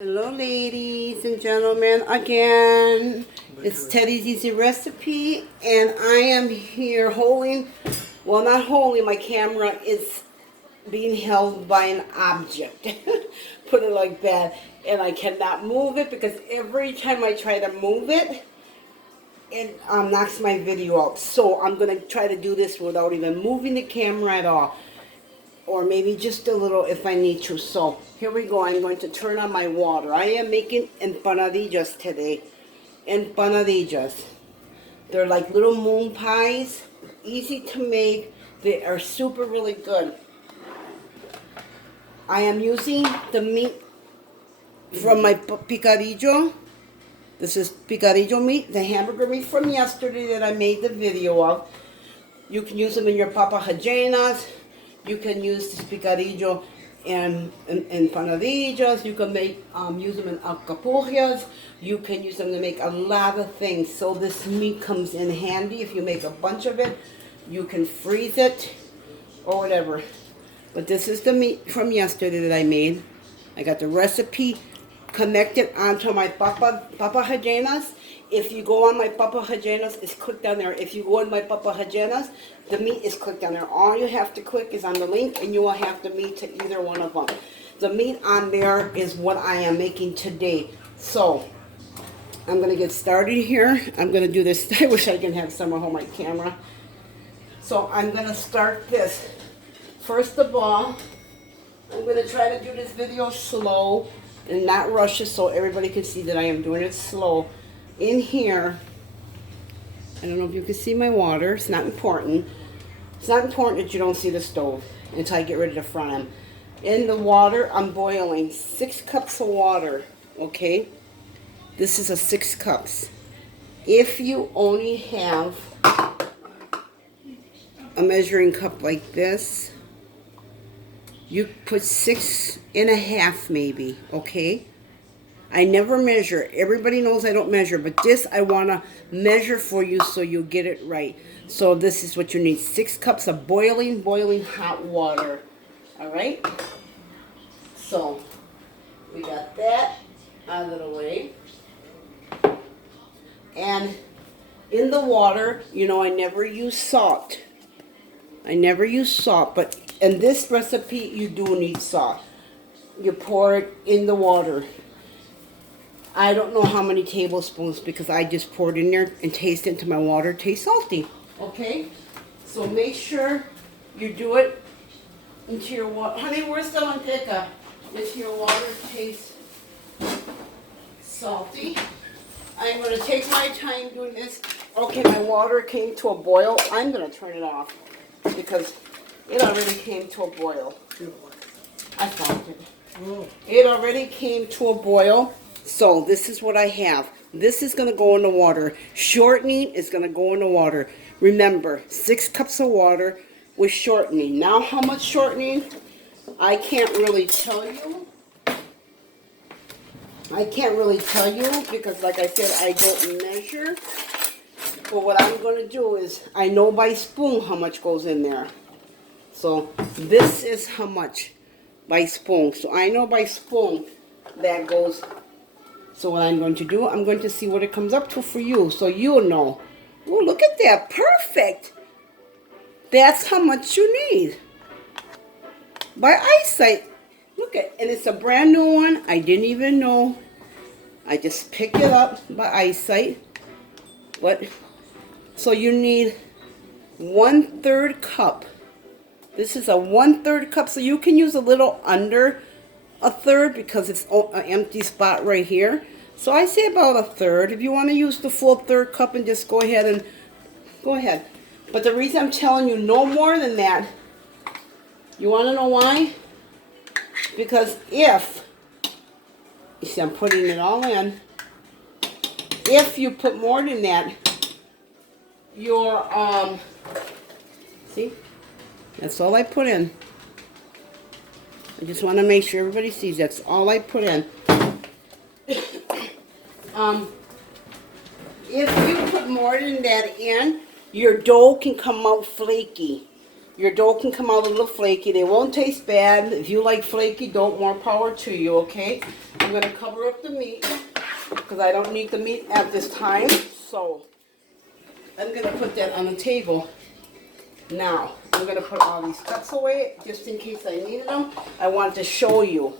Hello ladies and gentlemen, again, it's Teddy's Easy Recipe, and I am here holding, well not holding, my camera is being held by an object, put it like that, and I cannot move it because every time I try to move it, it knocks my video out. So I'm going to try to do this without even moving the camera at all. Or maybe just a little if I need to. So here we go. I'm going to turn on my water. I am making empanadillas today. Empanadillas. They're like little moon pies. Easy to make. They are super really good. I am using the meat from my picadillo. This is picadillo meat, the hamburger meat from yesterday that I made the video of. You can use them in your papajallenas. You can use this picadillo and empanadillas. You can make use them in alcapurrias. You can use them to make a lot of things. So this meat comes in handy if you make a bunch of it. You can freeze it or whatever. But this is the meat from yesterday that I made. I got the recipe connected onto my papajallenas. If you go on my papajallenas, it's clicked down there. If you go on my papajallenas, the meat is clicked down there. All you have to click is on the link, and you will have the meat to either one of them. The meat on there is what I am making today. So I'm going to get started here. I'm going to do this. I wish I can have someone hold my camera. So I'm going to start this. First of all, I'm going to try to do this video slow and not rush it so everybody can see that I am doing it slow. In here, I don't know if you can see my water. It's not important. It's not important that you don't see the stove until I get rid of the front end. In the water, I'm boiling 6 cups of water, okay? This is a 6 cups. If you only have a measuring cup like this, you put 6.5 maybe, okay? I never measure. Everybody knows I don't measure, but this I want to measure for you so you get it right. So this is what you need. 6 cups of boiling hot water. All right? So we got that out of the way. And in the water, you know, I never use salt. I never use salt, but in this recipe, you do need salt. You pour it in the water. I don't know how many tablespoons because I just poured in there and taste into my water. Tastes salty. Okay? So make sure you do it into your water. Honey, where's the manteca? Into your water tastes salty. I'm going to take my time doing this. Okay, my water came to a boil. I'm going to turn it off because it already came to a boil. I found it. It already came to a boil. So this is what I have. This is going to go in the water. Shortening is going to go in the water. Remember, 6 cups of water with shortening. Now how much shortening? I can't really tell you. I can't really tell you because like I said, I don't measure. But what I'm going to do is, I know by spoon how much goes in there. So this is how much by spoon. So I know by spoon that goes. So what I'm going to do, I'm going to see what it comes up to for you, so you'll know. Oh, look at that. Perfect. That's how much you need. By eyesight. Look at, and it's a brand new one. I didn't even know. I just picked it up by eyesight. But, so you need 1/3 cup. This is a 1/3 cup, so you can use a little under a third because it's an empty spot right here. So I say about a third. If you want to use the full 1/3 cup and just go ahead and go ahead. But the reason I'm telling you no more than that, you want to know why? Because if, you see I'm putting it all in, if you put more than that, your, see, that's all I put in. I just want to make sure everybody sees that's all I put in. If you put more than that in, your dough can come out flaky. Your dough can come out a little flaky. They won't taste bad. If you like flaky dough, more power to you, okay? I'm going to cover up the meat because I don't need the meat at this time. So I'm going to put that on the table. Now, I'm going to put all these cups away just in case I needed them. I wanted to show you.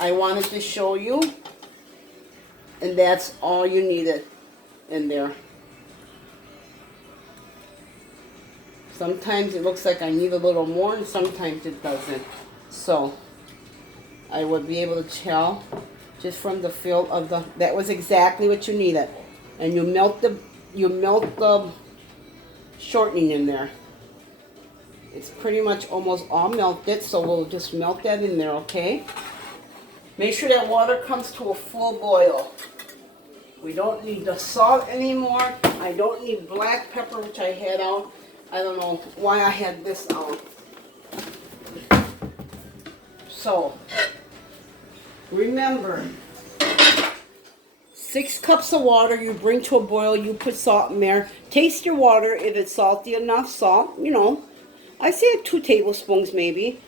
And that's all you needed in there. Sometimes it looks like I need a little more and sometimes it doesn't. So I would be able to tell just from the feel of the, that was exactly what you needed. And you melt the shortening in there. It's pretty much almost all melted, so we'll just melt that in there, okay? Make sure that water comes to a full boil. We don't need the salt anymore. I don't need black pepper, which I had out. I don't know why I had this out. So, remember, 6 cups of water you bring to a boil, you put salt in there. Taste your water. If it's salty enough, salt, you know. I say 2 tablespoons maybe.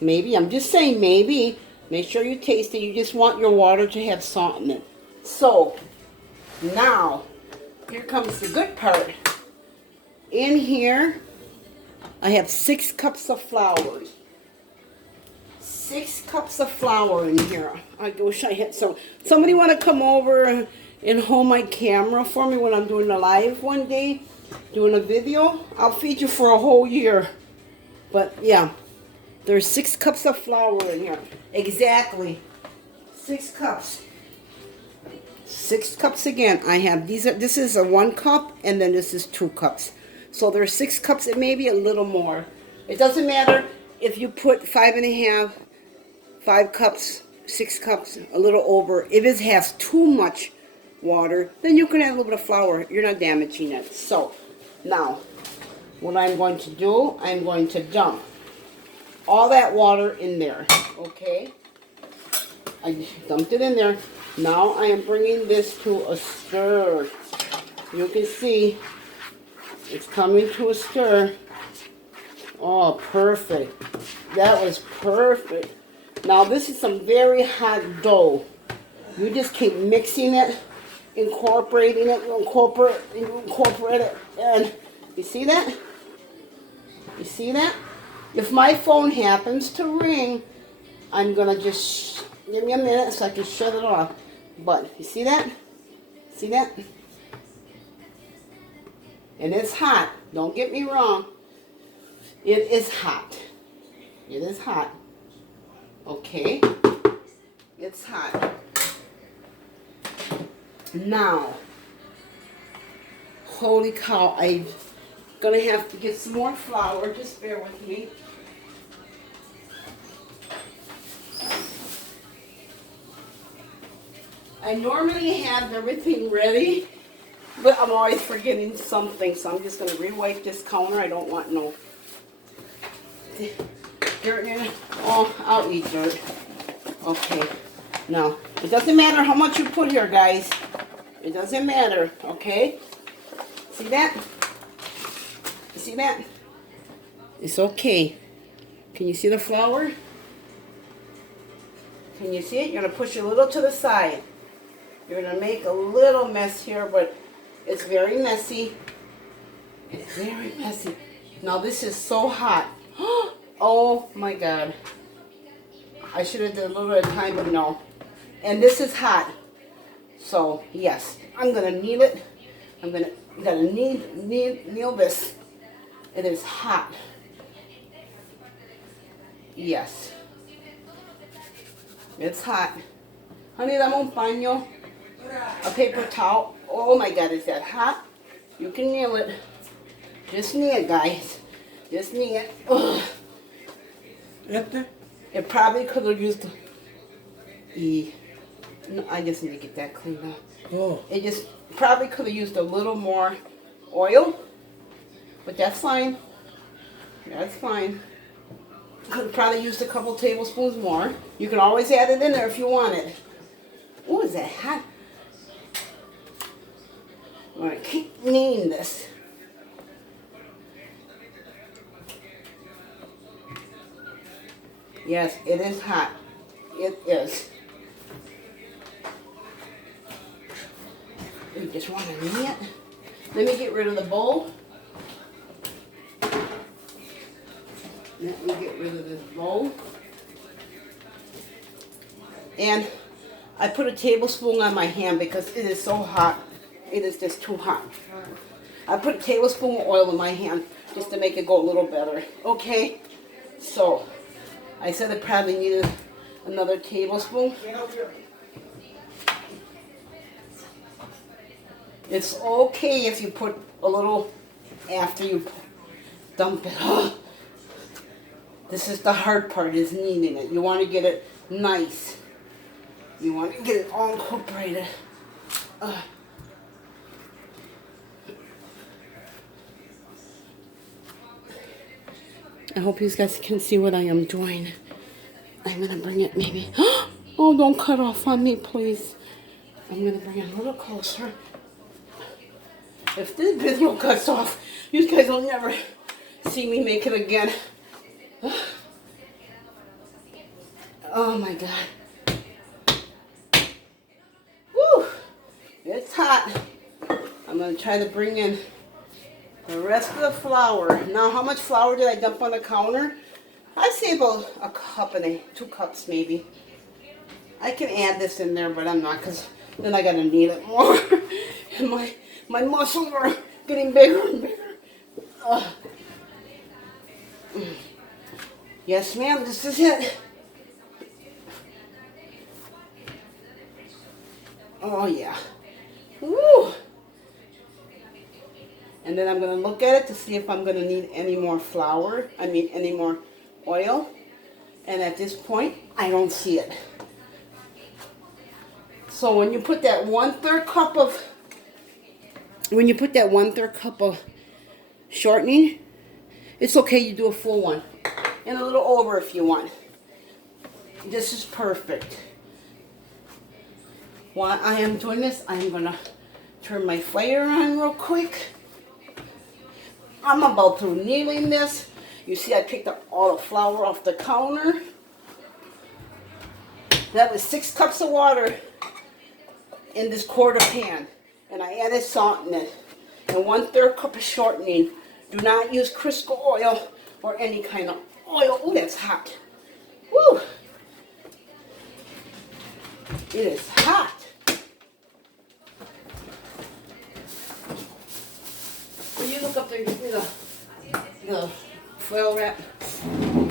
Maybe, I'm just saying maybe. Make sure you taste it. You just want your water to have salt in it. So, now, here comes the good part. In here, I have 6 cups of flour. 6 cups of flour in here. I wish I had some. Somebody want to come over and hold my camera for me when I'm doing a live one day, doing a video? I'll feed you for a whole year. But yeah, there's 6 cups of flour in here. Exactly. 6 cups. 6 cups again. I have these. This is a 1 cup, and then this is 2 cups. So there's 6 cups and maybe a little more. It doesn't matter if you put 5.5, 5 cups, 6 cups, a little over. If it has too much water, then you can add a little bit of flour. You're not damaging it. So now, what I'm going to do, I'm going to dump all that water in there. Okay? I dumped it in there. Now I am bringing this to a stir. You can see it's coming to a stir. Oh, perfect. That was perfect. Now this is some very hot dough. You just keep mixing it, incorporating it, incorporate it. And you see that? You see that? If my phone happens to ring, I'm going to just, give me a minute so I can shut it off. But you see that? See that? And it's hot. Don't get me wrong. It is hot. It is hot. Okay? It's hot. Now, holy cow, I'm going to have to get some more flour. Just bear with me. I normally have everything ready, but I'm always forgetting something, so I'm just going to re-wipe this counter. I don't want no dirt in it. Oh, I'll eat dirt. Okay. Now, it doesn't matter how much you put here, guys. It doesn't matter, okay? See that? You see that? It's okay. Can you see the flour? Can you see it? You're going to push it a little to the side. You're going to make a little mess here, but it's very messy. It's very messy. Now this is so hot. Oh my God. I should have done a little bit of time, but no. And this is hot. So yes, I'm going to knead it. I'm going to knead this. It is hot. Yes. It's hot. Honey, dame un paño. A paper towel. Oh my God, is that hot? You can kneel it. Just knee it, guys. Just knee it. Ugh. It probably could have used no, I just need to get that cleaned up. Oh. It just probably could have used a little more oil, but that's fine. That's fine. Could have probably used a couple tablespoons more. You can always add it in there if you want it. Oh, is that hot? I'm going to keep kneading this. Yes, it is hot. It is. You just want to knit. Let me get rid of the bowl. Let me get rid of this bowl. And I put a tablespoon on my hand because it is so hot. It is just too hot. I put a tablespoon of oil in my hand just to make it go a little better. Okay? So, I said I probably needed another tablespoon. It's okay if you put a little after you dump it. Oh, this is the hard part, is kneading it. You want to get it nice. You want to get it all incorporated. I hope you guys can see what I am doing. I'm going to bring it maybe. Oh, don't cut off on me, please. I'm going to bring it a little closer. If this video cuts off, you guys will never see me make it again. Oh my God. Woo! It's hot. I'm going to try to bring in the rest of the flour. Now, how much flour did I dump on the counter? I'd say about a cup and 2 cups maybe. I can add this in there, but I'm not, because then I got to knead it more. And my muscles are getting bigger and bigger. Yes, ma'am, this is it. Oh, yeah. Woo! And then I'm going to look at it to see if I'm going to need any more flour. I mean, any more oil. And at this point, I don't see it. So when you put that 1/3 cup of, shortening, it's okay, you do a full one. And a little over if you want. This is perfect. While I am doing this, I'm going to turn my fire on real quick. I'm about through kneading this. You see I picked up all the flour off the counter. That was 6 cups of water in this quarter pan. And I added salt in it. And 1/3 cup of shortening. Do not use Crisco oil or any kind of oil. Oh, that's hot. Woo! It is hot. Will you look up there and give me the foil wrap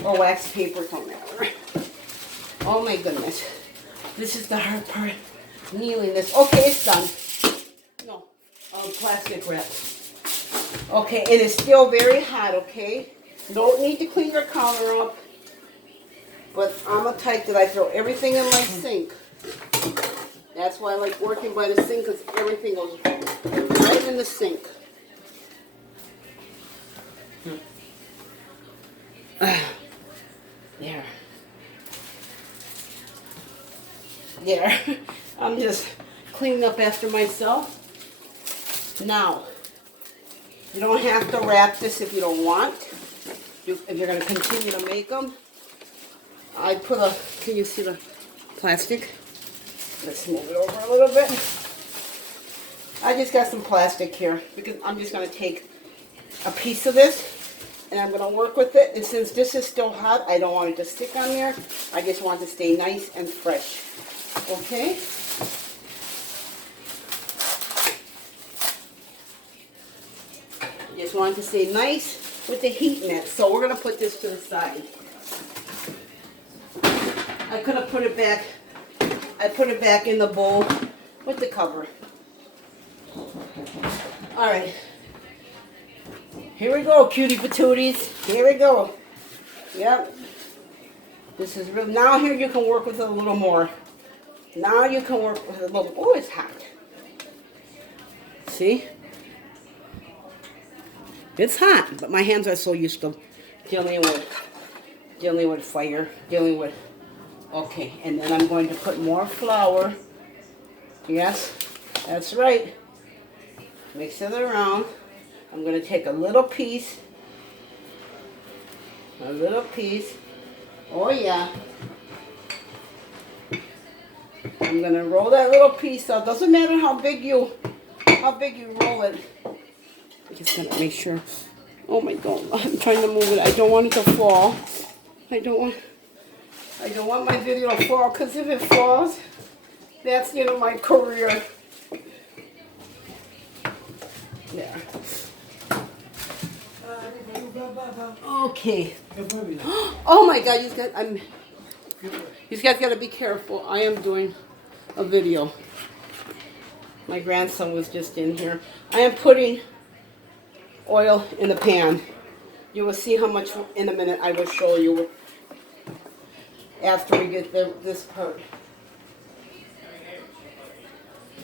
or wax paper? Don't matter. Oh my goodness. This is the hard part. Kneading this. Okay, it's done. No, plastic wrap. Okay, it is still very hot, okay? Don't need to clean your counter up. But I'm a type that I throw everything in my sink. That's why I like working by the sink, because everything goes right in the sink. There. There. I'm just cleaning up after myself. Now, you don't have to wrap this if you don't want. If you're going to continue to make them. I put a, can you see the plastic? Let's move it over a little bit. I just got some plastic here because I'm just going to take a piece of this and I'm going to work with it. And since this is still hot, I don't want it to stick on there. I just want it to stay nice and fresh. Okay? Just want it to stay nice with the heat in it. So we're going to put this to the side. I could have put it back. I put it back in the bowl with the cover. All right. Here we go, cutie patooties. Here we go. Yep. This is real. Now here you can work with it a little more. Now you can work with it a little. Oh, it's hot. See? It's hot, but my hands are so used to dealing with fire, dealing with. Okay, and then I'm going to put more flour. Yes, that's right. Mix it around. I'm going to take a little piece, Oh yeah. I'm gonna roll that little piece out. Doesn't matter how big you roll it. I'm just gonna make sure. Oh my God, I'm trying to move it. I don't want it to fall. I don't want my video to fall, because if it falls, that's the end of my career. There. Okay. Oh my God, you guys gotta be careful. I am doing a video. My grandson was just in here. I am putting oil in the pan. You will see how much in a minute. I will show you after we get this part.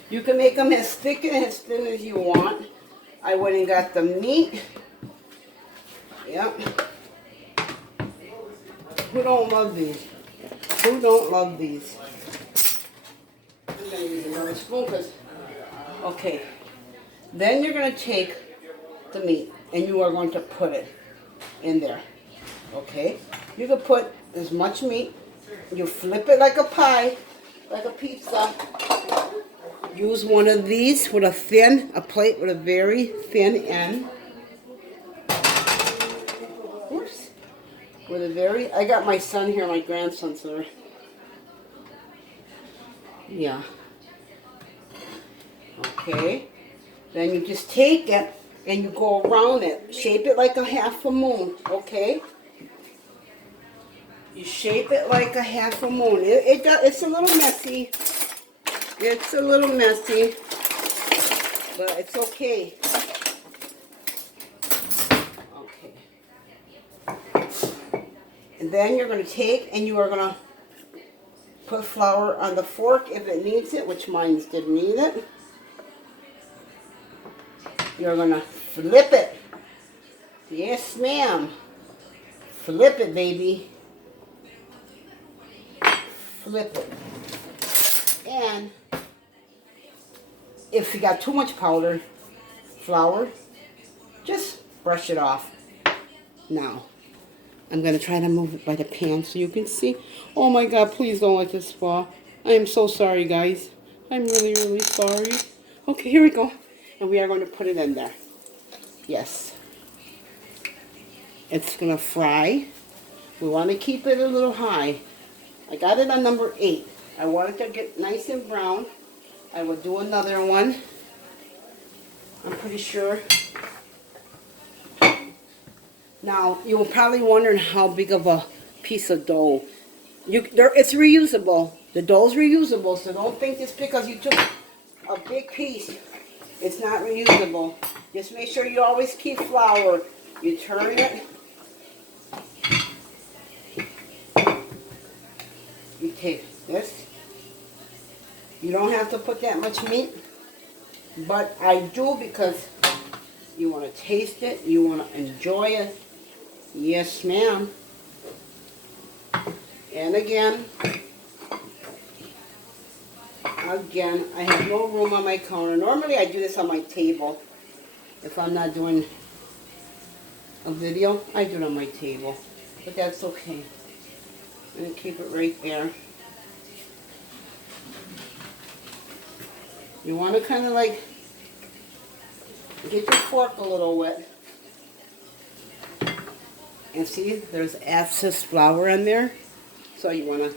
You can make them as thick and as thin as you want. I went and got the meat. Yep. Who don't love these? Who don't love these? I'm going to use another spoon because... Okay. Then you're going to take the meat and you are going to put it in there. Okay? You can put as much meat. You flip it like a pie, like a pizza. Use one of these with a plate with a very thin end. Oops. With a very, I got my son here, my grandson, so yeah. Okay. Then you just take it and you go around it. Shape it like a half a moon, okay? You shape it like a half a moon. It's a little messy. It's a little messy, but it's okay. Okay. And then you're going to take and you are going to put flour on the fork if it needs it, which mine didn't need it. You're going to flip it. Yes, ma'am. Flip it, baby. Flip it. And if you got too much flour, just brush it off. Now, I'm going to try to move it by the pan so you can see. Oh my God, please don't let this fall. I am so sorry, guys. I'm really, really sorry. Okay, here we go. And we are going to put it in there. Yes. It's going to fry. We want to keep it a little high. I got it on number 8. I want it to get nice and brown. I will do another one. I'm pretty sure. Now, you were probably wondering how big of a piece of dough. It's reusable. The dough's reusable, so don't think just because you took a big piece, it's not reusable. Just make sure you always keep flour. You turn it. You take this. You don't have to put that much meat, but I do because you want to taste it, you want to enjoy it. Yes, ma'am. And again, I have no room on my counter. Normally I do this on my table. If I'm not doing a video, I do it on my table, but that's okay. I'm going to keep it right there. You want to kind of like get your fork a little wet. And see, there's excess flour in there. So you want to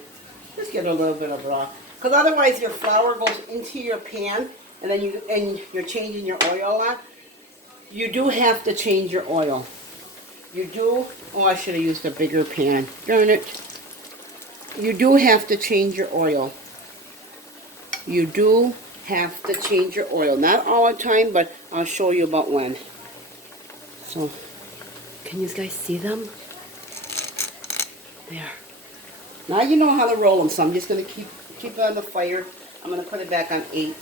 just get a little bit of raw. Because otherwise your flour goes into your pan and then you're changing your oil a lot. You do have to change your oil. You do. Oh, I should have used a bigger pan. Darn it. You do have to change your oil. You do have to change your oil. Not all the time, but I'll show you about when. So, can you guys see them? There. Now you know how to roll them, so I'm just going to keep it on the fire. I'm going to put it back on 8.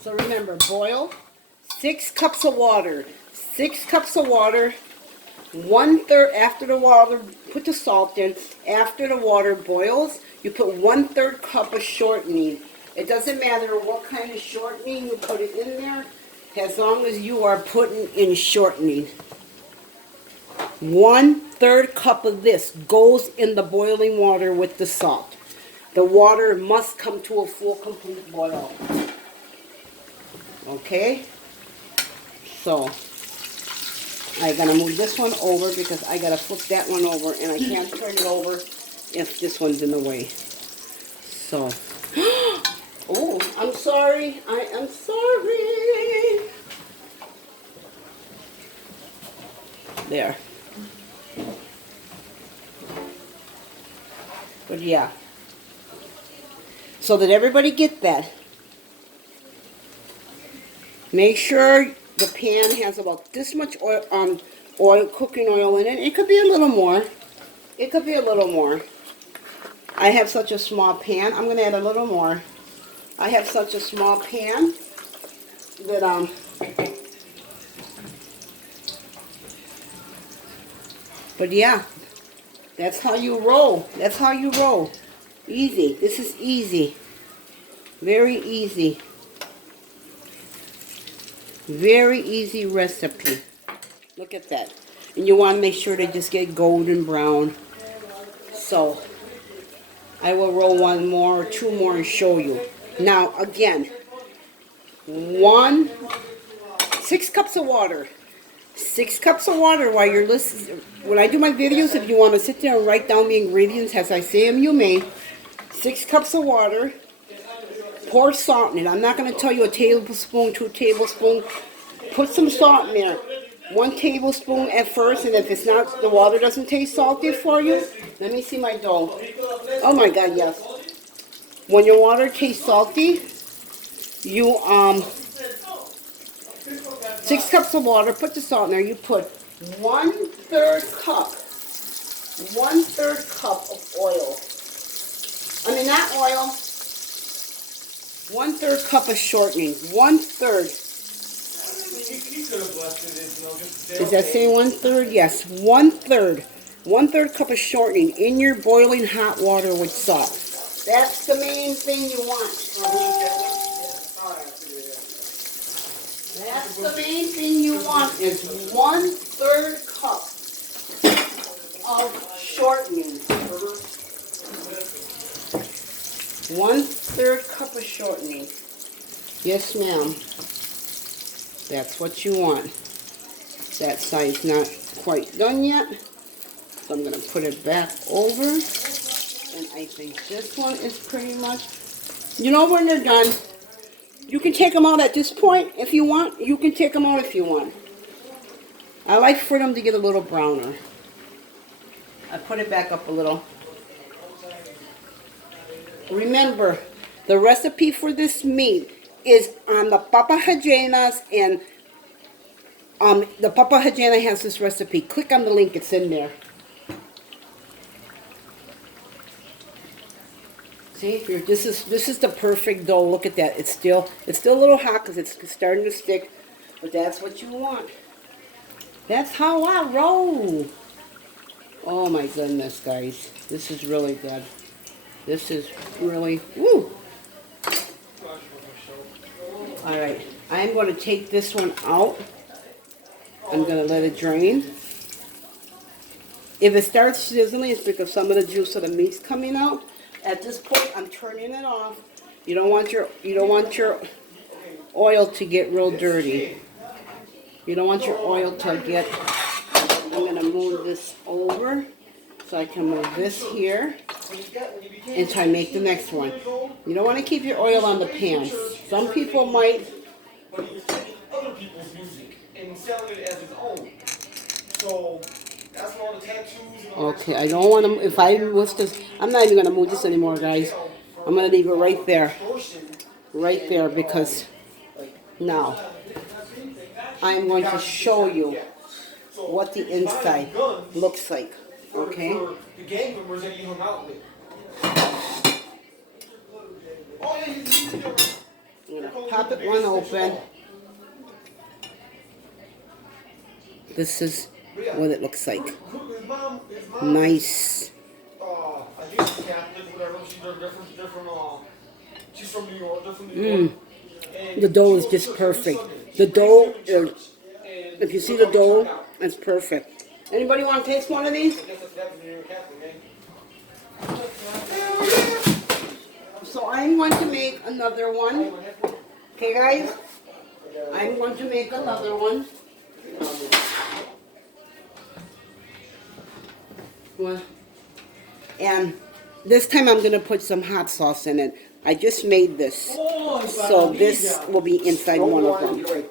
So remember, boil 6 cups of water. 6 cups of water. 1/3 after the water, put the salt in. After the water boils, you put 1/3 cup of shortening. It doesn't matter what kind of shortening you put it in there. as long as you are putting in shortening. 1/3 cup of this goes in the boiling water with the salt. The water must come to a full, complete boil. Okay? So, I gotta move this one over because I gotta flip that one over, and I can't turn it over if this one's in the way. So, oh, I'm sorry. I am sorry. There. But yeah. So did everybody get that? Make sure the pan has about this much oil, cooking oil in it. It could be a little more. It could be a little more. I have such a small pan. I'm going to add a little more. I have such a small pan that but yeah, that's how you roll. That's how you roll. Easy. This is easy. Very easy. Very easy recipe. Look at that. And you want to make sure they just get golden brown. So, I will roll one more or two more and show you. Now, again, 6 cups of water. 6 cups of water while you're listening. When I do my videos, if you want to sit there and write down the ingredients as I say them, you may. 6 cups of water. Pour salt in it. I'm not going to tell you a tablespoon, 2 tablespoons. Put some salt in there. 1 tablespoon at first, and if it's not, the water doesn't taste salty for you. Let me see my dough. Oh my God, yes. When your water tastes salty, you 6 cups of water. Put the salt in there. You put 1/3 cup. 1/3 cup of oil. I mean, not oil. 1/3 cup of shortening. 1/3. Is that saying 1/3? Yes, 1/3. 1/3 cup of shortening in your boiling hot water with salt. That's the main thing you want. That's the main thing you want is 1/3 cup of shortening. 1/3 cup of shortening. Yes, ma'am. That's what you want. That side's not quite done yet. So I'm going to put it back over. And I think this one is pretty much... You know when they're done, you can take them out at this point if you want. You can take them out if you want. I like for them to get a little browner. I put it back up a little. Remember, the recipe for this meat is on the PANCAKE, and the PANCAKE has this recipe. Click on the link, it's in there. See, this is the perfect dough. Look at that. It's still a little hot because it's starting to stick, but that's what you want. That's how I roll. Oh my goodness, guys, this is really good. This is really woo. All right, I'm going to take this one out. I'm going to let it drain. If it starts sizzling, it's because some of the juice of the meat's coming out. At this point, I'm turning it off. You don't want your oil to get real dirty. You don't want your oil to get. I'm going to move this over so I can move this here until I make the next one. You don't want to keep your oil on the pan. Some people might. Other people's music and selling it as his own. So that's all the tattoos. Okay, I don't want to. If I was to, I'm not even going to move this anymore, guys. I'm going to leave it right there, because now I'm going to show you what the inside looks like. Okay. The gang members that you hung out with. I'm going to pop it one open. This is what it looks like. Nice. I think she's Catholic, whatever. She's different. She's from New York. The dough is just perfect. The dough, if you see the dough, it's perfect. Anybody want to taste one of these? So I'm going to make another one. Okay, guys? I'm going to make another one. And this time I'm going to put some hot sauce in it. I just made this. So this will be inside one of them.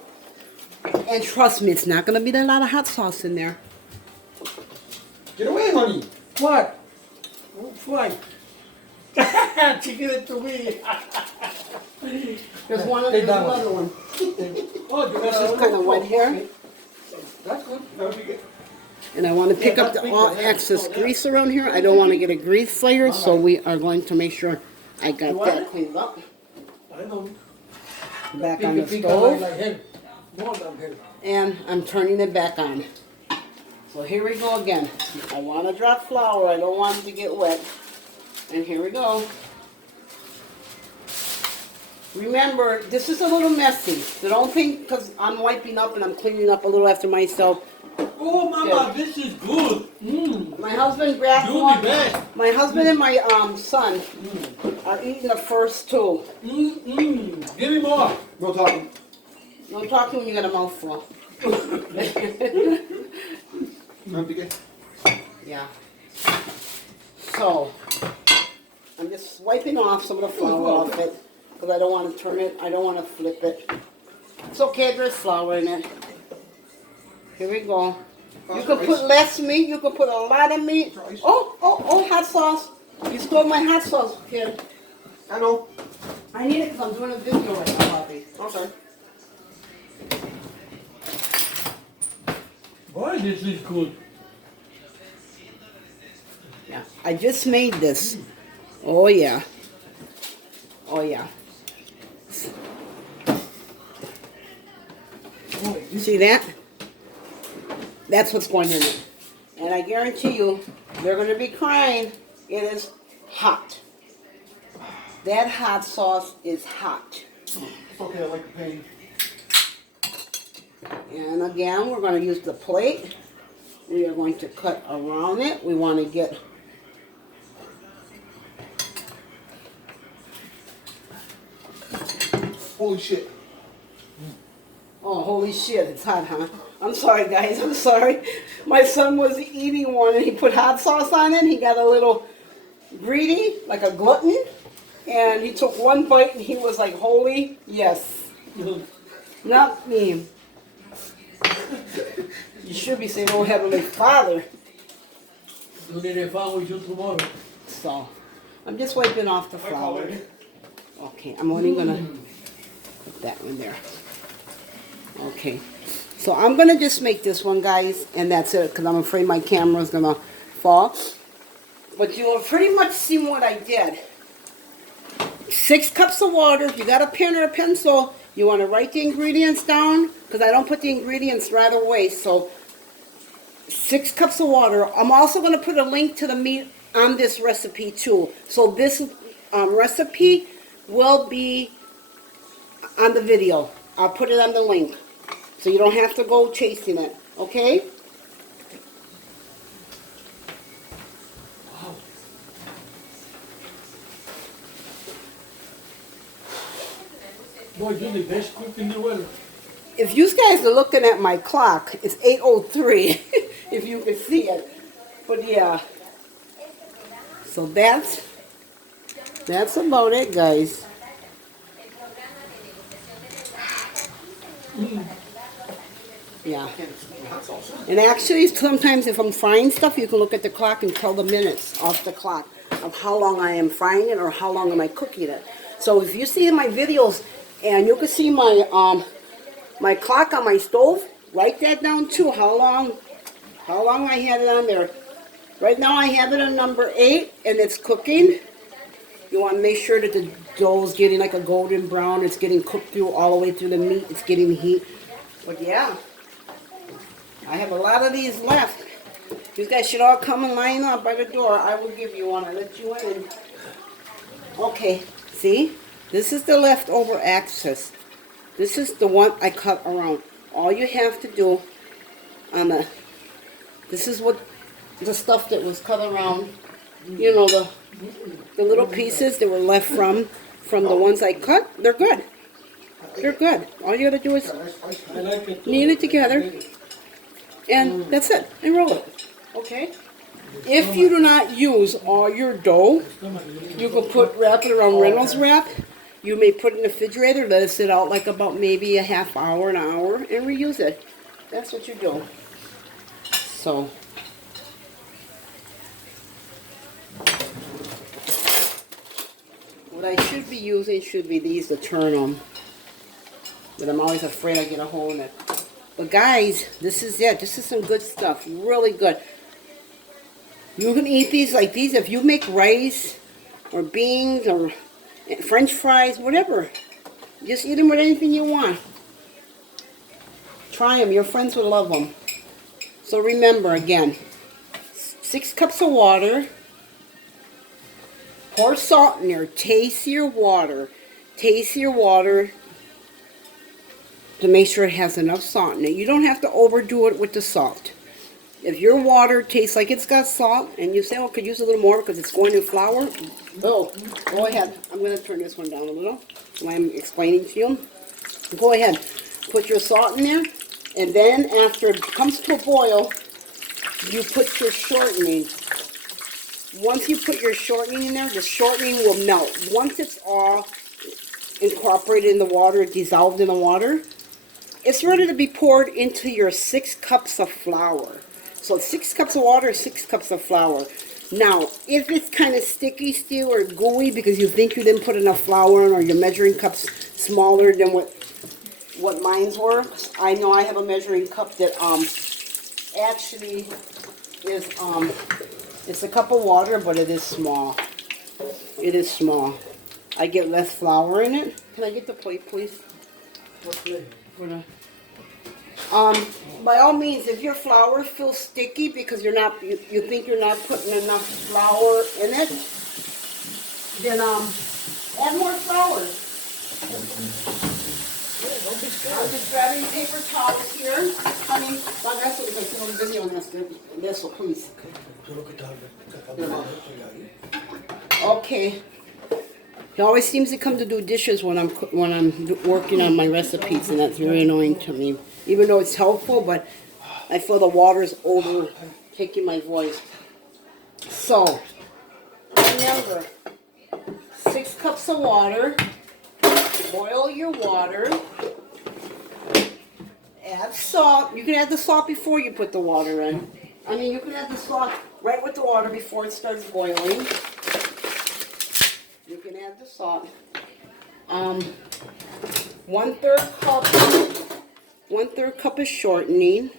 And trust me, it's not going to be a lot of hot sauce in there. Get away, honey. What? Why? She gave it to me. There's one there's another one. Oh, This is kind of wet here. That's good. That would be good. And I want to pick up the all excess grease around here. I don't want to get a grease fire, so we are going to make sure I got that cleaned up. I know. Back on the Like stove. him. More than him. And I'm turning it back on. So here we go again. I want to drop flour. I don't want it to get wet. And here we go. Remember, this is a little messy. So don't think because I'm wiping up and I'm cleaning up a little after myself. Oh, Mama, this is good. My husband grabbed Do one. the best. My husband and my son are eating the first two. Give me more. No talking. No talking when you got a mouthful. Yeah. So, I'm just wiping off some of the flour off it because I don't want to turn it, I don't want to flip it. It's okay, there's flour in it. Here we go. You can put less meat, you can put a lot of meat. Oh, hot sauce. You stole my hot sauce, kid. I know. I need it because I'm doing a video right now, Bobby. I'm sorry. Boy, this is good. Yeah, I just made this. Oh yeah. Oh yeah. See that? That's what's going in it. And I guarantee you, they're going to be crying. It is hot. That hot sauce is hot. It's okay, I like the pain. And again, we're going to use the plate. We are going to cut around it. We want to get... Holy shit. Oh, holy shit, it's hot, huh? I'm sorry, guys, I'm sorry. My son was eating one and he put hot sauce on it. He got a little greedy, like a glutton. And he took one bite and he was like, holy, yes. Not me. You should be saying, oh, Heavenly Father. You need a phone with you tomorrow. So, I'm just wiping off the flour. Okay, I'm only going to put that one there. Okay, so I'm going to just make this one, guys, and that's it, because I'm afraid my camera is going to fall. But you'll pretty much see what I did. 6 cups of water. If you got a pen or a pencil, you want to write the ingredients down, because I don't put the ingredients right away. So 6 cups of water. I'm also going to put a link to the meat on this recipe too. So this recipe will be on the video. I'll put it on the link. So you don't have to go chasing it. Okay? Boy, you're the best cook in the world. If you guys are looking at my clock, it's 8:03, if you can see it. But yeah. So that's about it, guys. Yeah. And actually, sometimes if I'm frying stuff, you can look at the clock and tell the minutes off the clock of how long I am frying it or how long am I cooking it. So if you see in my videos, and you can see my my clock on my stove, write that down too. How long I had it on there. Right now I have it on number 8 and it's cooking. You want to make sure that the dough is getting like a golden brown. It's getting cooked through all the way through the meat. It's getting heat. But yeah, I have a lot of these left. These guys should all come and line up by the door. I will give you one. I let you in. Okay, see? This is the leftover excess. This is the one I cut around. All you have to do on this is what the stuff that was cut around, you know, the little pieces that were left from the ones I cut, they're good. They're good. All you gotta do is I like it too. knead it together, and that's it, and roll it, okay? If you do not use all your dough, you can wrap it around Reynolds wrap. You may put it in the refrigerator, let it sit out like about maybe a half hour, an hour, and reuse it. That's what you do. So, what I should be using should be these to turn them. But I'm always afraid I get a hole in it. But guys, this is it. This is some good stuff. Really good. You can eat these like these if you make rice or beans or French fries, whatever. Just eat them with anything you want. Try them. Your friends would love them. So remember, again, 6 cups of water. Pour salt in there. Taste your water. Taste your water to make sure it has enough salt in it. You don't have to overdo it with the salt. If your water tastes like it's got salt, and you say, oh, could use a little more because it's going in flour, oh, go ahead. I'm going to turn this one down a little while I'm explaining to you. Go ahead. Put your salt in there, and then after it comes to a boil, you put your shortening. Once you put your shortening in there, the shortening will melt. Once it's all incorporated in the water, dissolved in the water, it's ready to be poured into your 6 cups of flour. So 6 cups of water, 6 cups of flour. Now, if it's kind of sticky still or gooey because you think you didn't put enough flour in or your measuring cup's smaller than what mine's were, I know I have a measuring cup that actually is it's a cup of water, but it is small. It is small. I get less flour in it. Can I get the plate, please? What flavor? For the, by all means, if your flour feels sticky because you're not, you think you're not putting enough flour in it, then add more flour. I'm just grabbing paper towels here, honey. Well, that's what I can only video on this, so please. Okay. He always seems to come to do dishes when I'm working on my recipes, and that's very annoying to me. Even though it's helpful, but I feel the water's overtaking my voice. So, remember, 6 cups of water. Boil your water. Add salt. You can add the salt before you put the water in. I mean, you can add the salt right with the water before it starts boiling. You can add the salt. 1/3 cup of shortening.